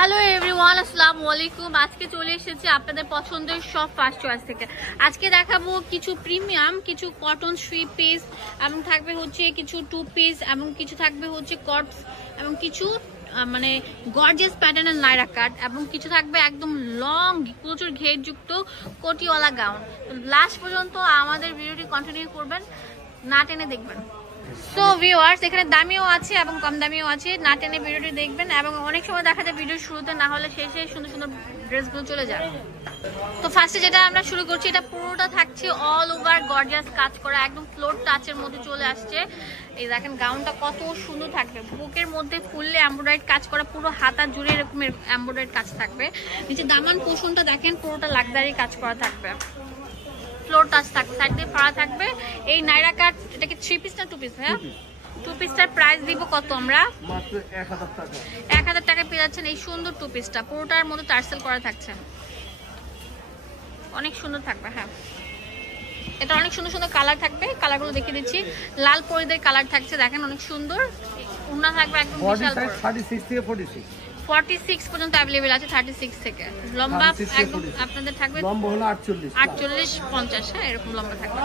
Hello everyone, আসসালামু আলাইকুম। আজকে চলে এসেছি আপনাদের পছন্দের সব ফার্স্ট চয়েস থেকে। আজকে দেখাবো কিছু প্রিমিয়াম, কিছু কটন 3 পিস এবং থাকবে হচ্ছে কিছু 2 পিস এবং কিছু থাকবে হচ্ছে কটস এবং কিছু মানে গর্জিয়াস প্যাটার্নের নাইরা কাট এবং কিছু থাকবে একদম লং প্রচুর ঘেরযুক্ত কোটিওয়ালা গাউন। লাস্ট পর্যন্ত আমাদের ভিডিওটি কন্টিনিউ করবেন, না টেনে দেখবেন। সো ভিউয়ার্স, এখানে দামিও আছে এবং কম দামিও আছে, না টেনে ভিডিওটি দেখবেন। এবং অনেক সময় দেখা যায় ভিডিও শুরুতে না হলে শেষে সুন্দর সুন্দর ড্রেসগুলো চলে যায়। তো ফার্স্টে যেটা আমরা শুরু করছি, এটা পুরোটা থাকছে অল ওভার গর্জিয়াস কাজ করা, একদম ফ্লোর টাচের মধ্যে চলে আসছে। এই দেখেন গাউনটা কত সুন্দর থাকবে, বুকের মধ্যে ফুললে এমব্রয়ডারি কাজ করা, পুরো হাতা জুড়ে এরকম এমব্রয়ডারি কাজ থাকবে। নিচে দামান পোষণটা দেখেন পুরোটা লাক্সারি কাজ করা থাকবে, ফ্লোর টাচ থাকবে, সাইড দিয়ে ফাড়া থাকবে। এই নাইরা কাট এটা কি 3 পিস না 2 পিস? হ্যাঁ, 2 পিসটার প্রাইস দিব কত আমরা? মাত্র 1000 টাকা। 1000 টাকা পেয়ে যাচ্ছেন এই সুন্দর 2 পিসটা, পুরোটার মধ্যে টার্সেল করা থাকছে, অনেক সুন্দর থাকবে। হ্যাঁ, এটা অনেক সুন্দর সুন্দর কালার থাকবে, কালারগুলো দেখিয়ে দিচ্ছি। লাল পরিদের কালার থাকছে, দেখেন অনেক সুন্দর। ওড়না থাকবে একদম বিশাল বড়, 36 থেকে 46 46 পর্যন্ত अवेलेबल আছে, 36 থেকে। লম্বা একদম আপনাদের থাকবে, লম্বা হলো 48 50। হ্যাঁ, এরকম লম্বা থাকবে,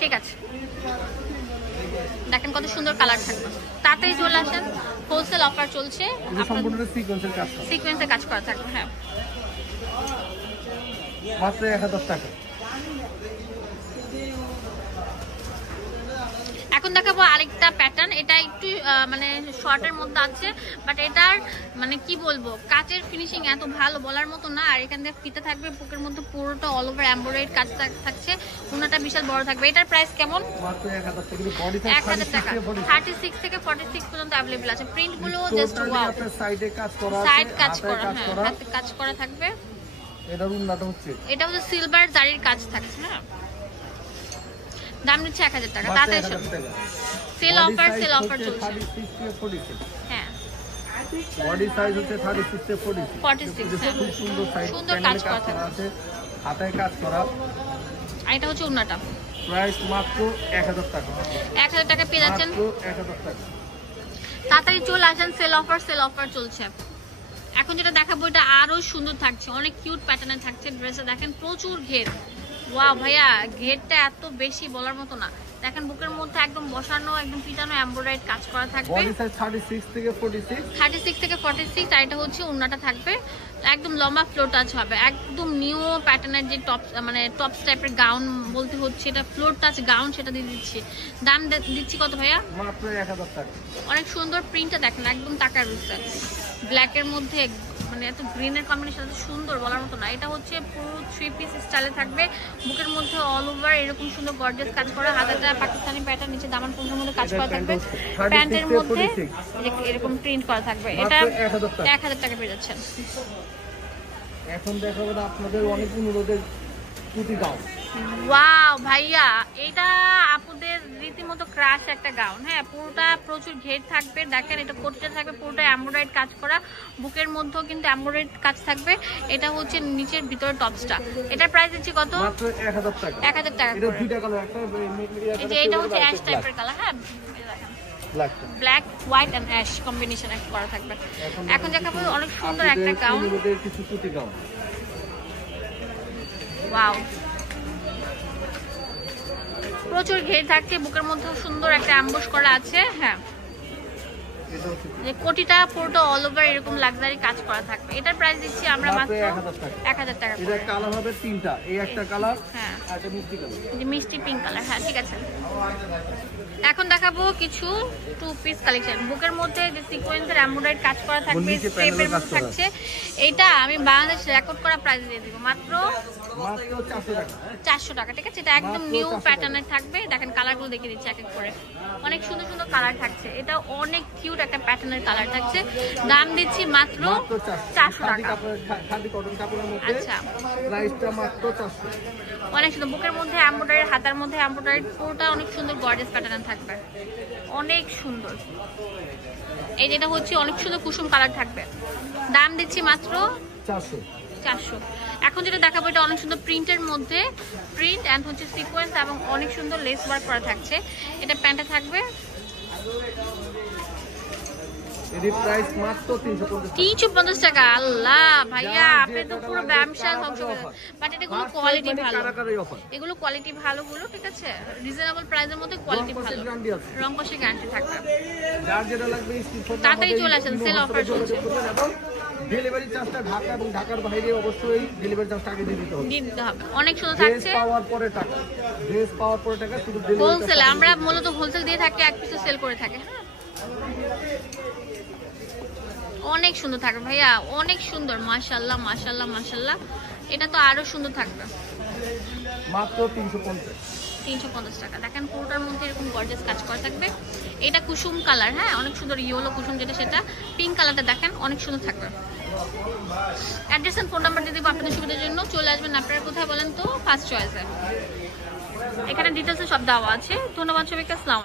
ঠিক আছে। দেখেন কত সুন্দর কালার থাকবে, তাড়াতাড়ি চলে আসেন, হোলসেল অফার চলছে, সম্পূর্ণ সিকোয়েন্সের কাজ করা, সিকোয়েন্সে কাজ করা থাকবে। হ্যাঁ, মাত্র 1000 টাকা। এখন দেখাবো আরেকটা প্যাটার্ন, এটা একটু মানে শর্টের মধ্যে আছে, বাট এটার মানে কি বলবো, কাচের ফিনিশিং এত ভালো বলার মতো না। আর এখান থেকে ফিতে থাকবে, বুকের মধ্যে পুরোটা অল ওভার এমব্রয়ডারি কাজ থাকছে, ওনাটা বিশাল বড় থাকবে। এটার প্রাইস কেমন? মাত্র 1000 টাকা। বডি 1000 টাকা, 36 থেকে 46 পর্যন্ত अवेलेबल আছে। প্রিন্ট গুলো জাস্ট ওয়াও, আপনার সাইডে কাজ করা আছে, সাইড কাজ করা, হ্যাঁ হাতে কাজ করা থাকবে। এটার উন্নতি হচ্ছে, এটা হচ্ছে সিলভার জারির কাজ থাকছে। হ্যাঁ, দাম নিচ্ছে 1000 টাকা। তাড়াতাড়ি সেল অফার চলছে। 36 থেকে 46। হ্যাঁ, বডি সাইজ হচ্ছে 36 থেকে 46। হ্যাঁ, খুব সুন্দর সাইজ, সুন্দর কাজ করা আছে, হাতায় কাজ করা। আর এটা হচ্ছে ওড়নাটা, প্রাইস মাত্র 1000 টাকা। 1000 টাকা পেয়ে যাচ্ছেন, মাত্র 1000 টাকা। তাড়াতাড়ি চলে আসেন, সেল অফার চলছে। এখন যেটা দেখাবো এটা আরো সুন্দর থাকছে, অনেক কিউট প্যাটার্নে থাকছে। ড্রেসে দেখেন প্রচুর ঘের, ওয়াও ভাইয়া ঘেরটা এত বেশি বলার মতো না। দেখেন বুকের মধ্যে একদম বসানো, একদম পিটানো এমব্রয়ডারি কাজ করা থাকবে। বডি সাইজ 36 থেকে 46। 36 থেকে 46। আর এটা হচ্ছে ওড়নাটা থাকবে একদম লম্বা, ফ্লোর টাচ হবে, একদম নিউ প্যাটার্নের যে টপ মানে টপস টাইপের গাউন বলতে হচ্ছে, এটা ফ্লোর টাচ গাউন, সেটা দিয়ে দিচ্ছি। দাম দিচ্ছি কত ভাইয়া? মাত্র 1000 টাকা। অনেক সুন্দর প্রিন্টটা দেখেন, একদম টাকার রয়েছে, ব্ল্যাকের মধ্যে মানে এত গ্রিনের কম্বিনেশন এত সুন্দর বলার মতো না। এটা হচ্ছে পুরো 3 পিস স্টাইলে থাকবে, বুকের মধ্যে অল ওভার এরকম সুন্দর গর্জিয়াস কাজ করা, হাতাটা পাকিস্তানি প্যাটার্ন, নিচে দামান পণ্যের মধ্যে কাজ করা থাকবে, প্যান্টের মধ্যে এরকম প্রিন্ট করা থাকবে। এটা 1000 টাকা পেয়ে যাচ্ছেন। এখন দেখাবো আপনাদের অনেক অনুরোধের কুতি গাউন। ওয়াও ভাইয়া, এটা আপুদের রীতিমতো ক্রাশ একটা গাউন। হ্যাঁ, পুরোটা প্রচুর ঘের থাকবে, দেখেন এটা কোটটা থাকবে পুরোটা এমব্রয়ডারি কাজ করা, বুকের মধ্যেও কিন্তু এমব্রয়ডারি কাজ থাকবে। এটা হচ্ছে নিচের ভিতরে টপসটা। এটার প্রাইস দিচ্ছি কত? মাত্র 1000 টাকা। 1000 টাকা। এটা দুইটা কালার, একটা এই যে এটা হচ্ছে অ্যাশ টাইপের কালার। হ্যাঁ, black white and ash combination একটা করা থাকবে। এখন দেখাবো অনেক সুন্দর একটা গাউন, কিছু কুতি গাউন। ওয়াও, প্রচুর ঘের থাকছে, বুকের মধ্যে সুন্দর একটা অ্যাম্বুশ করা আছে। হ্যাঁ, যে কোটিটা পুরোটা অল ওভার এরকম লাক্সারি কাজ করা থাকবে। এটার প্রাইস দিচ্ছি আমরা মাত্র 1000 টাকা। এটা কালার হবে তিনটা, এই একটা কালার, হ্যাঁ আর এটা মিষ্টি কালার, যে মিষ্টি পিঙ্ক কালার। হ্যাঁ, ঠিক আছে। এখন দেখাবো কিছু 2 পিস কালেকশন, বুকের মধ্যে যে সিকোয়েন্সের এমব্রয়ডারি কাজ করা থাকবে, স্টেপের মধ্যে থাকছে। এটা আমি বাংলাদেশ রেকর্ড করা প্রাইস দিয়ে দিব মাত্র 400 টাকা। ঠিক আছে, এটা একদম নিউ প্যাটার্নের থাকবে। দেখেন কালারগুলো দেখিয়ে দিচ্ছি এক এক করে, অনেক সুন্দর সুন্দর কালার থাকছে। এটা অনেক কিউট একটা প্যাটার্নের কালার থাকছে। দাম দিচ্ছি মাত্র 400 টাকা। আচ্ছা, প্রাইসটা মাত্র 400। অনেক সুন্দর, বুকের মধ্যে এমব্রয়ডারি, হাতার মধ্যে এমব্রয়ডারি, পুরোটা অনেক সুন্দর গর্জিয়াস প্যাটার্ন থাকবে, অনেক সুন্দর। এই যেটা হচ্ছে অনেক সুন্দর কুসুম কালার থাকবে, দাম দিচ্ছি মাত্র 400। এখন যেটা দেখাবো এটা অনেক সুন্দর প্রিন্টের মধ্যে, প্রিন্ট এন্ড হচ্ছে সিকোয়েন্স এবং অনেক সুন্দর লেস ওয়ার্ক করা থাকছে। এটা প্যান্টে থাকবে এর প্রাইস মাত্র 350 টাকা। 350 টাকা। আল্লাহ ভাইয়া আপনি তো পুরো ব্যবসা ধ্বংস করে দিলেন। বাট এটা কোনো কোয়ালিটি ভালো, কারাকারি অফার। এগুলো কোয়ালিটি ভালো গুলো, ঠিক আছে, রিজনেবল প্রাইসের মধ্যে কোয়ালিটি ভালো, রং কষে গ্যারান্টি থাকবে। যার যেটা লাগবে স্ক্রিনশট তাড়াতাড়ি চলে আসেন, সেল অফার চলছে। ডেলিভারি চার্জটা ঢাকা এবং ঢাকার বাইরে অবশ্যই ডেলিভারি চার্জটা আগে দিয়ে দিতে হবে। দিয়ে দিতে হবে। অনেক সুন্দর ড্রেস থাকছে, পাওয়ার পরে টাকা, ড্রেস পাওয়ার পরে টাকা, শুধু ডেলিভারি হোলসেল। আমরা মূলত হোলসেল দিয়ে থাকি, এক পিসে সেল করে থাকি। হ্যাঁ, অনেক সুন্দর থাকবে ভাইয়া, অনেক সুন্দর, মাশাআল্লাহ মাশাআল্লাহ মাশাআল্লাহ। এটা তো আরো সুন্দর থাকবে, মাত্র 350। 350 টাকা। দেখেন পুরোটার মধ্যে এরকম গর্জিয়াস কাজ করা থাকবে। এটা কুসুম কালার, হ্যাঁ অনেক সুন্দর, ইয়েলো কুসুম যেটা সেটা, পিঙ্ক কালারটা দেখেন অনেক সুন্দর থাকবে। অ্যাড্রেস এন্ড ফোন নাম্বার দিয়ে দেবো আপনাদের সুবিধার জন্য। চলে আসবেন আপনারা কোথায় বলেন তো? ফার্স্ট চয়েসে। এখানে ডিটেলসে সব দেওয়া আছে। ধন্যবাদ সবাইকে, আসসালাম।